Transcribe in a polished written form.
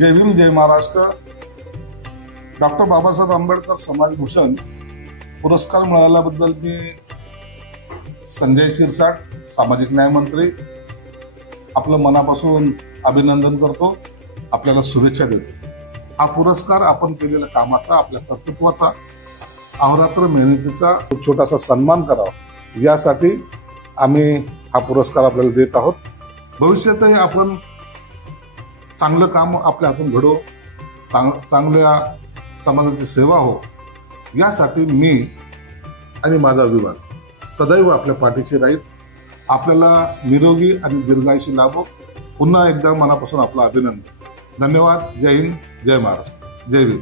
जय भीम जय Maharashtra. Doctor Babasaheb Ambedkar समाजभूषण पुरस्कार मिळाल्याबद्दल मी संजय शिरसाट, सामाजिक न्याय मंत्री, आपलं मनापासून अभिनंदन करतो, आपल्याला शुभेच्छा देतो। हा पुरस्कार आपण केलेल्या कामाचा, आपल्या कर्तृत्वाचा, अहोरात्र मेहनतीचा छोटासा सन्मान करावा यासाठी आम्ही हा पुरस्कार आपल्याला देत आहोत। भविष्यातही आपण चांगलं काम आपल्या हातून घडो, चांगल्या समाजाची सेवा हो यासाठी मी आणि माझा विभाग सदैव आपल्या पाठीशी राहील। आपल्याला निरोगी आणि दीर्घायुष्य लाभो। पुन्हा एकदा मनापासून आपलं अभिनंदन। धन्यवाद। जय हिंद, जय महाराष्ट्र, जय भीम।